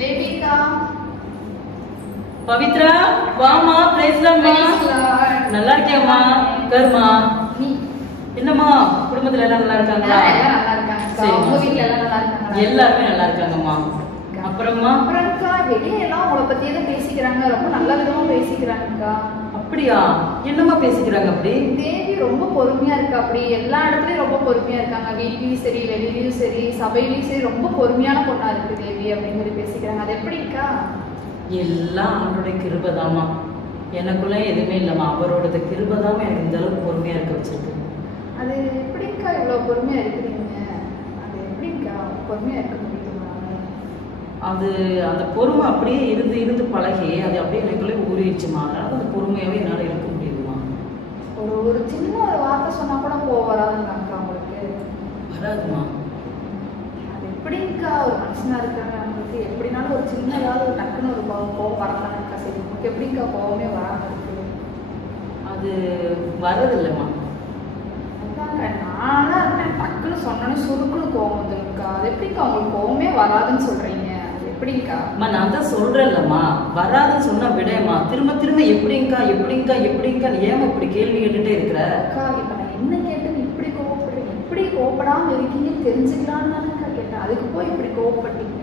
தேவிகா பவித்ரா வாமா பேசலாமா? நல்லா இருக்கியாமா? கர்மா நீ என்னம்மா குடும்பத்துல எல்லாம் நல்லா இருக்காங்களா? எல்லாம் நல்லா இருக்காங்க. உங்க வீட்ல எல்லாம் நல்லா இருக்காங்க? எல்லாருமே நல்லா இருக்காங்கம்மா. அப்புறமா அப்புறம்க்கா வெளியே எல்லாம் உங்களை பத்தியே தான் பேசிக்கிறாங்க. ரொம்ப நல்ல விதமா பேசிக்கிறாங்கக்கா. அப்படியா? என்னம்மா பேசிக்கிறாங்க அப்படி? தேவி ரொம்ப பொறுமையா இருக்கா. அப்படி எல்லா இடத்துலயும் ரொம்ப பொறுமையா இருக்காங்க. வீட்லயும் சரி, வெளியிலயும் சரி, சபையிலயும் சரி, ரொம்ப பொறுமையான பொண்ணா இருக்கு தேவி அப்படின்னு சொல்லி பேசிக்கிறாங்க. அது எப்படிக்கா? எல்லாம் அவருடைய கிருபைதாம்மா. எனக்குள்ள எதுவுமே இல்லம்மா. அவரோட கிருபைதாம்மா எனக்கு இந்த அளவுக்கு பொறுமையா இருக்க வச்சிருக்கு. அது எப்படிக்கா இவ்வளவு பொறுமையா இருக்கிறீங்க? அது எப்படிக்கா பொறுமையா இருக்க முடியுமா? அது அந்த பொறுமை அப்படியே இருந்து இருந்து பழகி அது அப்படியே எனக்குள்ளே ஊறிடுச்சுமா. அதனால அந்த பொறுமையாவே என்னால் இருக்க முடியுதுமா. ஒரு சின்ன ஒரு வார்த்தை சொன்னா கூட வராதுங்க அக்கா உங்களுக்கு? வராதுமா. அது எப்படிங்கக்கா ஒரு மனுஷனா இருக்காங்க அவங்களுக்கு எப்படினாலும் ஒரு சின்ன ஏதாவது ஒரு டக்குன்னு ஒரு கோவம் வரலாம்க்கா. சரி உங்களுக்கு எப்படிங்கக்கா கோவமே வராம இருக்கு? அது வரதில்லைம்மா. அதாங்க நான்லாம் இருக்கேன், டக்குன்னு சொன்னோன்னே சுருக்குன்னு கோவம் வந்துருக்கா. அது எப்படிக்கா உங்களுக்கு கோவமே வராதுன்னு சொல்றீங்க? அது எப்படிங்கக்கா? நான் தான் சொல்றேன்லம்மா, வராதுன்னு சொன்னா விடேம்மா. திரும்ப திரும்ப எப்படிங்கக்கா எப்படிங்கக்கா எப்படிங்கக்கா ஏன் இப்படி கேள்வி கேட்டுட்டே இருக்கிற? அக்கா இப்ப நான் என்ன கேட்டேன்னு இப்படி கோவப்படுறீங்க? எப்படி கோவப்படாம இருக்கீங்கன்னு தெரிஞ்சுக்கலான்னு தானேக்கா கேட்டேன். அதுக்கு போய் இப்படி கோவப்பட்டீங்க.